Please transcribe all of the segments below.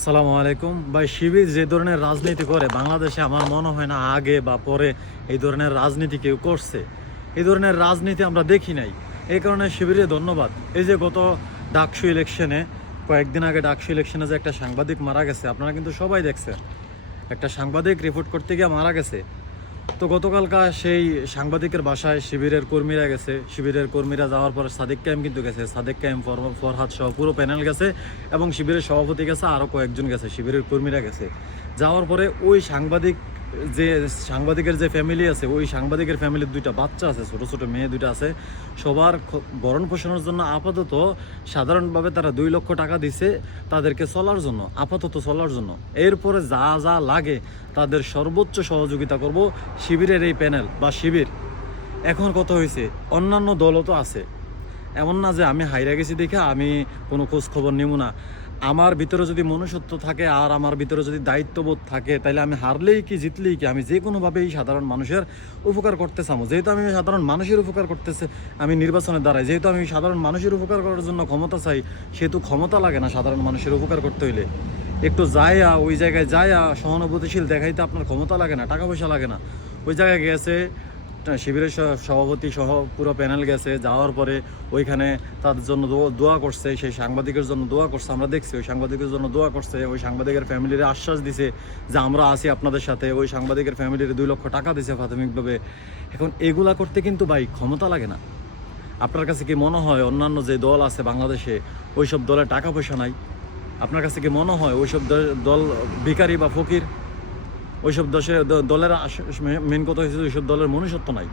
আসসালামু আলাইকুম। ভাই, শিবির যে ধরনের রাজনীতি করে, বাংলাদেশে আমার মনে হয় না আগে বা পরে এই ধরনের রাজনীতি কেউ করছে। এই ধরনের রাজনীতি আমরা দেখি নাই। এই কারণে শিবিরে ধন্যবাদ। এই যে গত ডাকসু ইলেকশনে, কয়েকদিন আগে ডাকসু ইলেকশনে যে একটা সাংবাদিক মারা গেছে, আপনারা কিন্তু সবাই দেখছেন। একটা সাংবাদিক রিপোর্ট করতে গিয়ে মারা গেছে। তো গতকালকা সেই সাংবাদিকের বাসায় শিবিরের কর্মীরা গেছে। শিবিরের কর্মীরা যাওয়ার পর সাদেক ক্যাম্প কিন্তু গেছে। সাদেক ক্যাম্প ফর- ফরহাদ সহ পুরো প্যানেল গেছে এবং শিবিরের সভাপতি গেছে আরও কয়েকজন গেছে, শিবিরের কর্মীরা গেছে। যাওয়ার পরে ওই সাংবাদিক যে সাংবাদিকের যে ফ্যামিলি আছে, ওই সাংবাদিকের ফ্যামিলির দুইটা বাচ্চা আছে, ছোট ছোট মেয়ে দুইটা আছে। সবার ভরণ পোষণের জন্য আপাতত সাধারণভাবে তারা দুই লক্ষ টাকা দিছে তাদেরকে চলার জন্য, আপাতত চলার জন্য। এরপরে যা যা লাগে তাদের সর্বোচ্চ সহযোগিতা করব শিবিরের এই প্যানেল বা শিবির। এখন কত হয়েছে? অন্যান্য দলও তো আছে। এমন না যে আমি হাইরা গেছি দেখে আমি কোনো খোঁজ খবর নেব না। আমার ভিতরে যদি মনুষ্যত্ব থাকে আর আমার ভিতরে যদি দায়িত্ববোধ থাকে তাহলে আমি হারলেই কি, জিতলেই কি? আমি যে কোনোভাবেই সাধারণ মানুষের উপকার করতে চাবো যেহেতু আমি সাধারণ মানুষের উপকার করতেছে, আমি নির্বাচনের দ্বারাই যেহেতু আমি সাধারণ মানুষের উপকার করার জন্য ক্ষমতা চাই, সেহেতু ক্ষমতা লাগে না সাধারণ মানুষের উপকার করতে হইলে। একটু যায়া ওই জায়গায় যায়া সহানুভূতিশীল দেখাইতে আপনার ক্ষমতা লাগে না, টাকা পয়সা লাগে না। ওই জায়গায় গেছে শিবিরের স- সভাপতি সহ পুরো প্যানেল গেছে, যাওয়ার পরে ওইখানে তাদের জন্য দোয়া- করছে, সেই সাংবাদিকের জন্য দোয়া করছে, আমরা দেখছি, ওই সাংবাদিকের জন্য দোয়া করছে, ওই সাংবাদিকের ফ্যামিলির আশ্বাস দিছে যে আমরা আছি আপনাদের সাথে, ওই সাংবাদিকের ফ্যামিলির দুই লক্ষ টাকা দিছে প্রাথমিকভাবে। এখন এগুলা করতে কিন্তু ভাই ক্ষমতা লাগে না। আপনার কাছে কি মনে হয় অন্যান্য যে দল আছে বাংলাদেশে, ওইসব দলের টাকা পয়সা নাই? আপনার কাছে কি মনে হয় ওইসব দল ভিখারি বা ফকির ওইসব দশে দ- দলের মেন কথা হচ্ছে ওইসব দলের মনুষ্যত্ব নাই।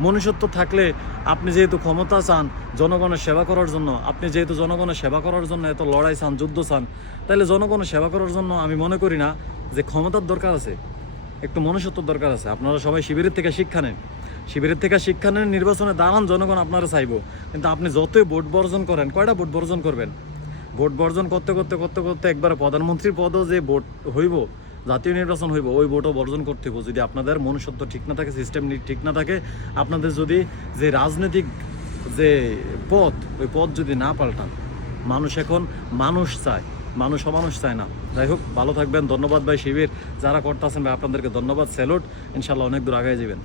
মনুষ্যত্ব থাকলে আপনি যেহেতু ক্ষমতা চান, জনগণের সেবা করার জন্য, আপনি যেহেতু জনগণের সেবা করার জন্য এত লড়াই চান, যুদ্ধ চান তাহলে জনগণের সেবা করার জন্য আমি মনে করি না যে ক্ষমতার দরকার আছে, একটু মনুষ্যত্বর দরকার আছে। আপনারা সবাই শিবিরের থেকে শিক্ষা নেন। শিবিরের থেকে শিক্ষা নেন, নির্বাচনে দাঁড়ান, জনগণ আপনারা চাইব। কিন্তু আপনি যতই ভোট বর্জন করেন, কয়টা ভোট বর্জন করবেন? ভোট বর্জন করতে করতে করতে করতে একবার প্রধানমন্ত্রীর পদও যে ভোট হইব জাতীয় নির্বাচন হইব, ওই ভোটও বর্জন করতে হইব। যদি আপনাদের মনুষ্যত্ব ঠিক না থাকে সিস্টেম ঠিক না থাকে, আপনাদের যদি যে রাজনৈতিক যে পথ, ওই পথ যদি না পাল্টান, মানুষ এখন মানুষ চায়, মানুষ অমানুষ চায় না। যাই হোক, ভালো থাকবেন। ধন্যবাদ ভাই শিবির। যারা করতেছেন ভাই, আপনাদেরকে ধন্যবাদ। স্যালুট। ইনশাল্লাহ অনেক দূর আগে যাবেন।